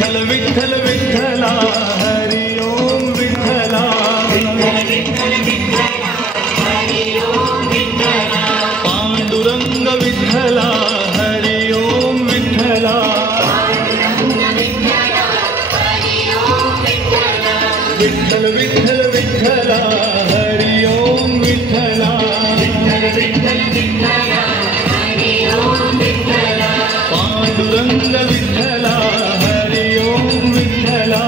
विठ्ठल विठ्ठल विठ्ठला हरि ओम विठ्ठला पांडुरंग विठ्ठला हरि ओम विठ्ठला विठ्ठल विठ्ठल विठ्ठला हरि ओम विठ्ठला पांडुरंग विठ्ठला हरि ओम विठ्ठला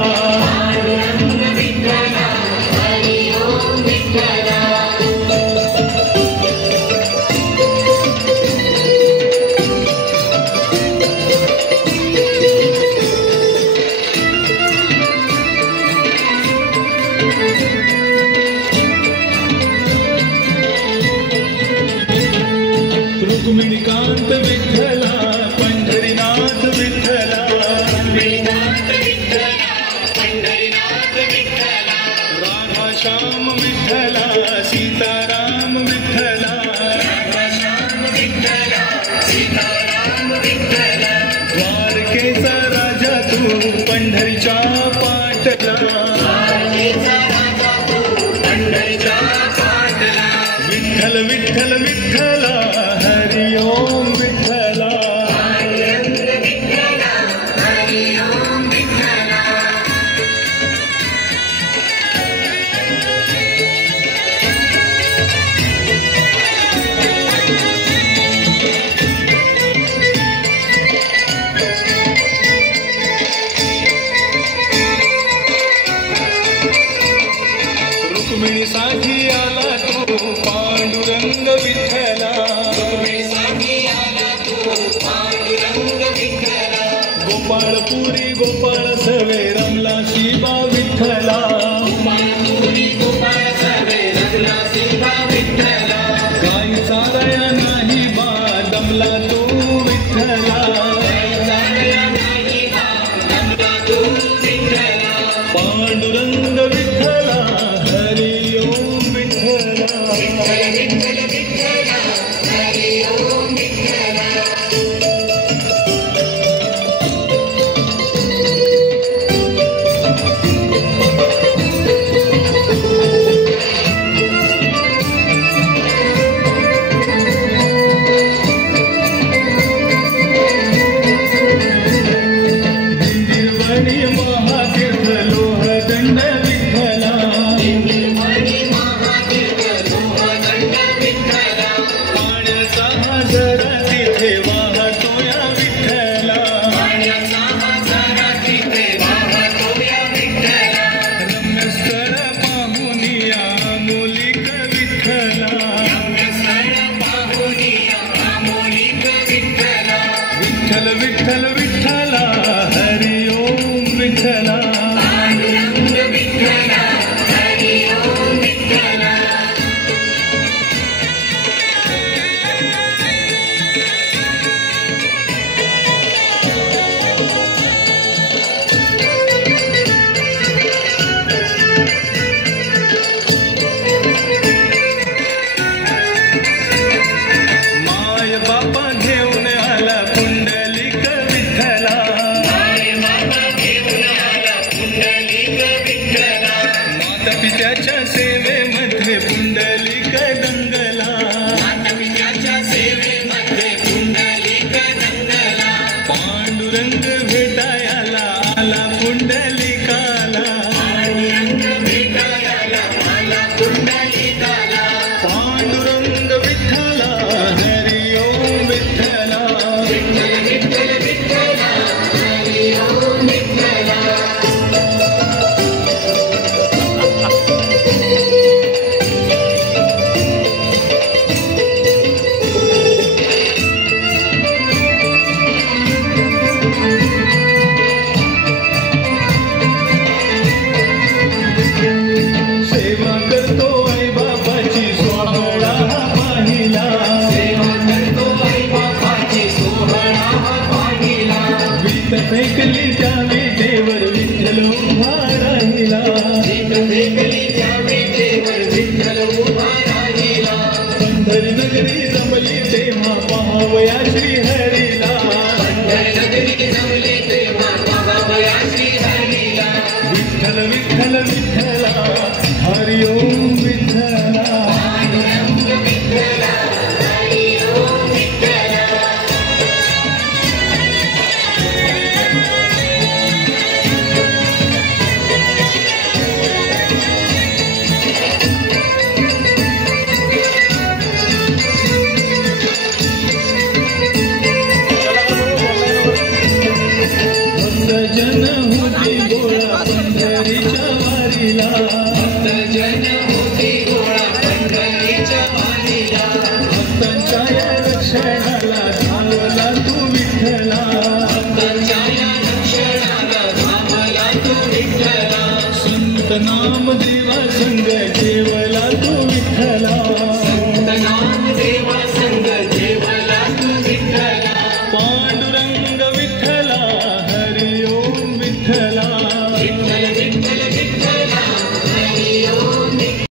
रुक्मिणीकांत विठ्ठला पंढरीनाथ विठ्ठला राधा श्याम विठ्ठला सीताराम विठ्ठला द्वारकेचा राजा तू पंढरीच्या पाटला विठ्ठल विठ्ठल विठ्ठला हरि ओम विठ्ठला रुक्मिणीसाठी आला तो पांडुरंग विठ्ठला गोपाळपुरी गोपाळ सवे रमला शिवा विठ्ठला गाई चाराया नाही बा दमला तो विठ्ठला पांडुरंग विठ्ठला हरि ओम विठ्ठला महातीर्थ लोहदंड विठ्ठला पाण्याचा हजरा तिथे वाहतो या विठ्ठला रम्यस्थळ पाहून या मोलिक विठ्ठला विठ्ठल विठ्ठल विठ्ठला हरि ओम विठ्ठला माय बापा घेऊन आला पुंडलिक विठ्ठला माता पित्याच्या सेवेमध्ये पुंडलिक दंगला पांडुरंग भेटायला आला पुंडलिकाला पांडुरंग विठ्ठला हरि ओम विठ्ठला सेवा करतो आई बाबाची सोहळा पाहिला वीट फेकली त्या विटेवर विठ्ठल उभा राहिला पंढरी नगरी जमली तेव्हा पाहावया श्री हरीला दर्शन